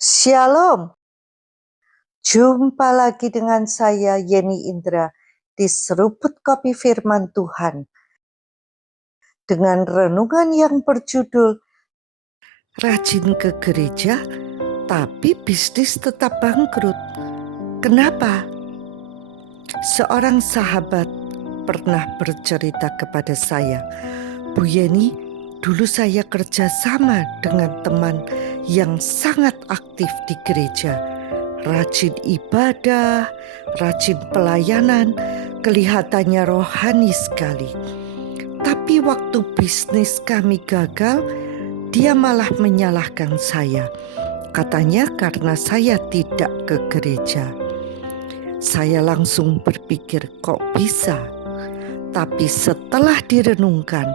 Shalom, jumpa lagi dengan saya Yeni Indra di Seruput Kopi Firman Tuhan dengan renungan yang berjudul Rajin ke gereja tapi bisnis tetap bangkrut. Kenapa? Seorang sahabat pernah bercerita kepada saya, Bu Yeni, dulu saya kerja sama dengan teman yang sangat aktif di gereja, rajin ibadah, rajin pelayanan, kelihatannya rohani sekali. Tapi waktu bisnis kami gagal, dia malah menyalahkan saya. Katanya karena saya tidak ke gereja. Saya langsung berpikir, kok bisa? Tapi setelah direnungkan,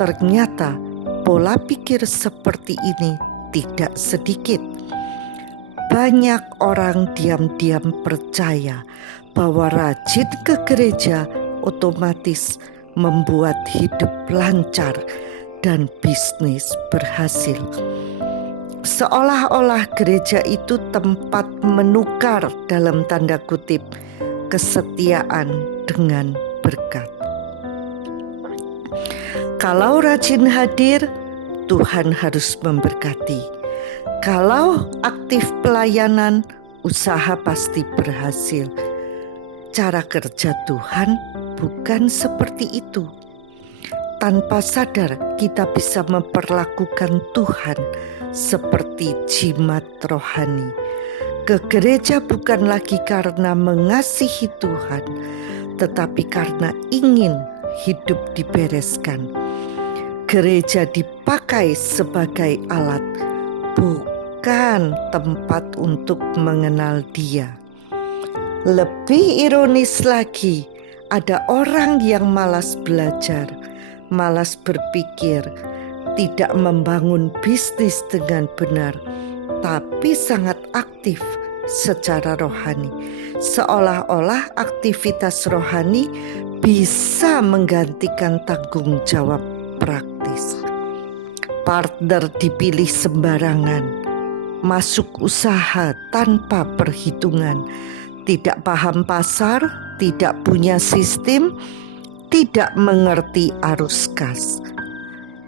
ternyata pola pikir seperti ini tidak sedikit. Banyak orang diam-diam percaya bahwa rajin ke gereja otomatis membuat hidup lancar dan bisnis berhasil. Seolah-olah gereja itu tempat menukar dalam tanda kutip kesetiaan dengan berkat. Kalau rajin hadir, Tuhan harus memberkati. Kalau aktif pelayanan, usaha pasti berhasil. Cara kerja Tuhan bukan seperti itu. Tanpa sadar kita bisa memperlakukan Tuhan seperti jimat rohani. Ke gereja bukan lagi karena mengasihi Tuhan, tetapi karena ingin hidup dibereskan. Gereja dipakai sebagai alat, bukan tempat untuk mengenal Dia. Lebih ironis lagi, ada orang yang malas belajar, malas berpikir, tidak membangun bisnis dengan benar, tapi sangat aktif secara rohani. Seolah-olah aktivitas rohani bisa menggantikan tanggung jawab praktis. Partner dipilih sembarangan, masuk usaha tanpa perhitungan, tidak paham pasar, tidak punya sistem, tidak mengerti arus kas.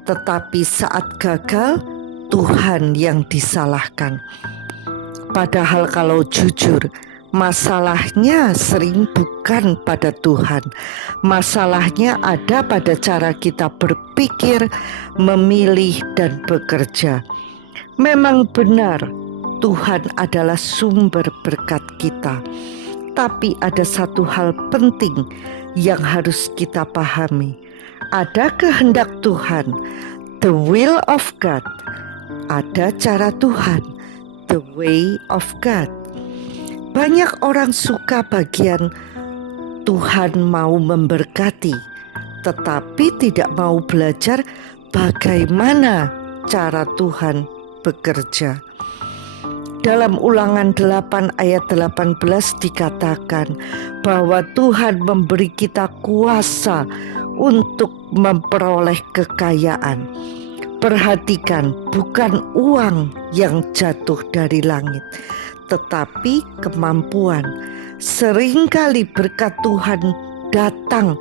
Tetapi saat gagal, Tuhan yang disalahkan. Padahal kalau jujur, masalahnya sering bukan pada Tuhan. Masalahnya ada pada cara kita berpikir, memilih, dan bekerja. Memang benar, Tuhan adalah sumber berkat kita. Tapi ada satu hal penting yang harus kita pahami. Ada kehendak Tuhan, the will of God. Ada cara Tuhan, the way of God. Banyak orang suka bagian Tuhan mau memberkati, tetapi tidak mau belajar bagaimana cara Tuhan bekerja. Dalam Ulangan 8 ayat 18 dikatakan bahwa Tuhan memberi kita kuasa untuk memperoleh kekayaan. Perhatikan, bukan uang yang jatuh dari langit, tetapi kemampuan. Seringkali berkat Tuhan datang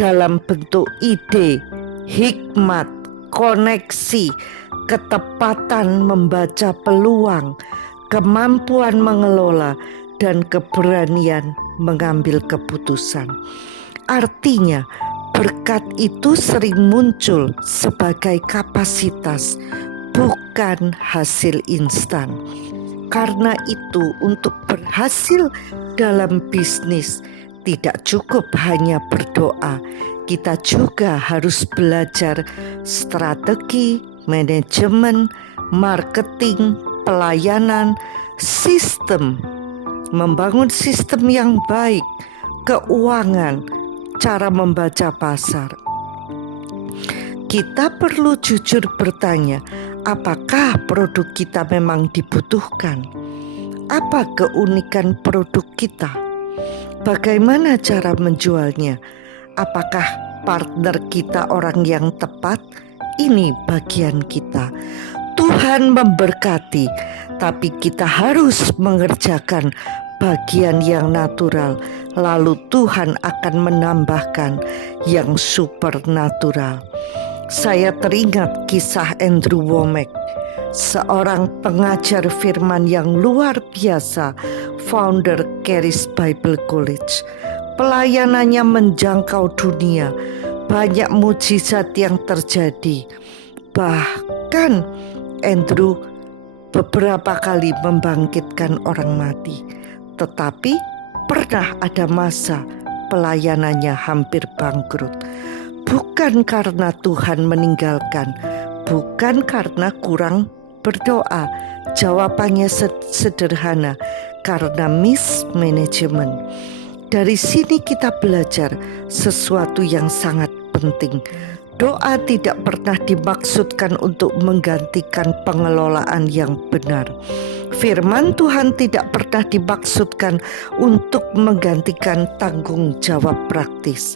dalam bentuk ide, hikmat, koneksi, ketepatan membaca peluang, kemampuan mengelola, dan keberanian mengambil keputusan. Artinya, berkat itu sering muncul sebagai kapasitas, bukan hasil instan. Karena itu, untuk berhasil dalam bisnis tidak cukup hanya berdoa. Kita juga harus belajar strategi, manajemen, marketing, pelayanan, sistem, membangun sistem yang baik, keuangan, cara membaca pasar. Kita perlu jujur bertanya, apakah produk kita memang dibutuhkan? Apa keunikan produk kita? Bagaimana cara menjualnya? Apakah partner kita orang yang tepat? Ini bagian kita. Tuhan memberkati, tapi kita harus mengerjakan bagian yang natural, lalu Tuhan akan menambahkan yang supernatural. Saya teringat kisah Andrew Wommack, seorang pengajar firman yang luar biasa, founder Charis Bible College. Pelayanannya menjangkau dunia, banyak mujizat yang terjadi. Bahkan Andrew beberapa kali membangkitkan orang mati. Tetapi pernah ada masa pelayanannya hampir bangkrut. Bukan karena Tuhan meninggalkan, bukan karena kurang berdoa. Jawabannya sederhana, karena mismanagement. Dari sini kita belajar sesuatu yang sangat penting. Doa tidak pernah dimaksudkan untuk menggantikan pengelolaan yang benar. Firman Tuhan tidak pernah dimaksudkan untuk menggantikan tanggung jawab praktis.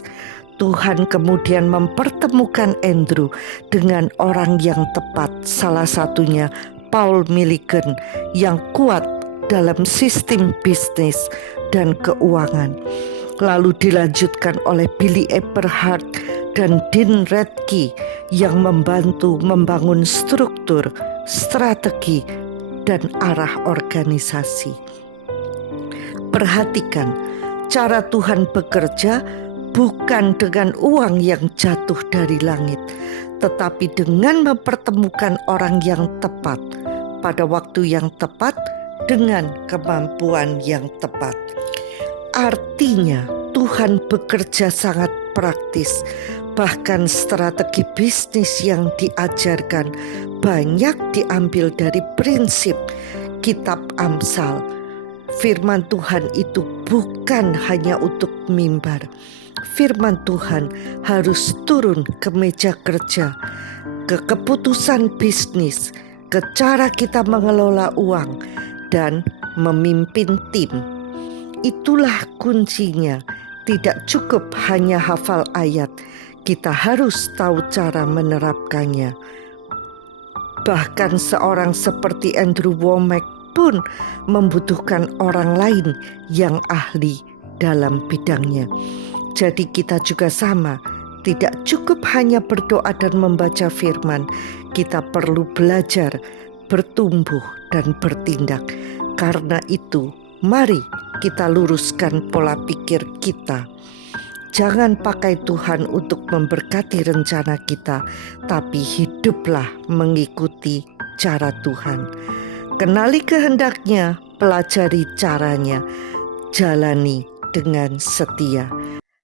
Tuhan kemudian mempertemukan Andrew dengan orang yang tepat, salah satunya Paul Milligan yang kuat dalam sistem bisnis dan keuangan. Lalu dilanjutkan oleh Billy Eberhard dan Dean Radke yang membantu membangun struktur, strategi, dan arah organisasi. Perhatikan, cara Tuhan bekerja bukan dengan uang yang jatuh dari langit, tetapi dengan mempertemukan orang yang tepat pada waktu yang tepat dengan kemampuan yang tepat. Artinya, Tuhan bekerja sangat praktis. Bahkan strategi bisnis yang diajarkan banyak diambil dari prinsip kitab Amsal. Firman Tuhan itu bukan hanya untuk mimbar. Firman Tuhan harus turun ke meja kerja, ke keputusan bisnis, ke cara kita mengelola uang, dan memimpin tim. Itulah kuncinya. Tidak cukup hanya hafal ayat, kita harus tahu cara menerapkannya. Bahkan seorang seperti Andrew Wommack pun membutuhkan orang lain yang ahli dalam bidangnya. Jadi kita juga sama, tidak cukup hanya berdoa dan membaca firman, kita perlu belajar, bertumbuh, dan bertindak. Karena itu, mari kita luruskan pola pikir kita. Jangan pakai Tuhan untuk memberkati rencana kita, tapi hiduplah mengikuti cara Tuhan. Kenali kehendaknya, pelajari caranya, jalani dengan setia.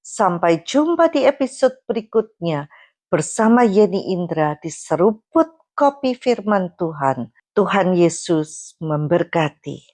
Sampai jumpa di episode berikutnya bersama Yeni Indra di Seruput Kopi Firman Tuhan. Tuhan Yesus memberkati.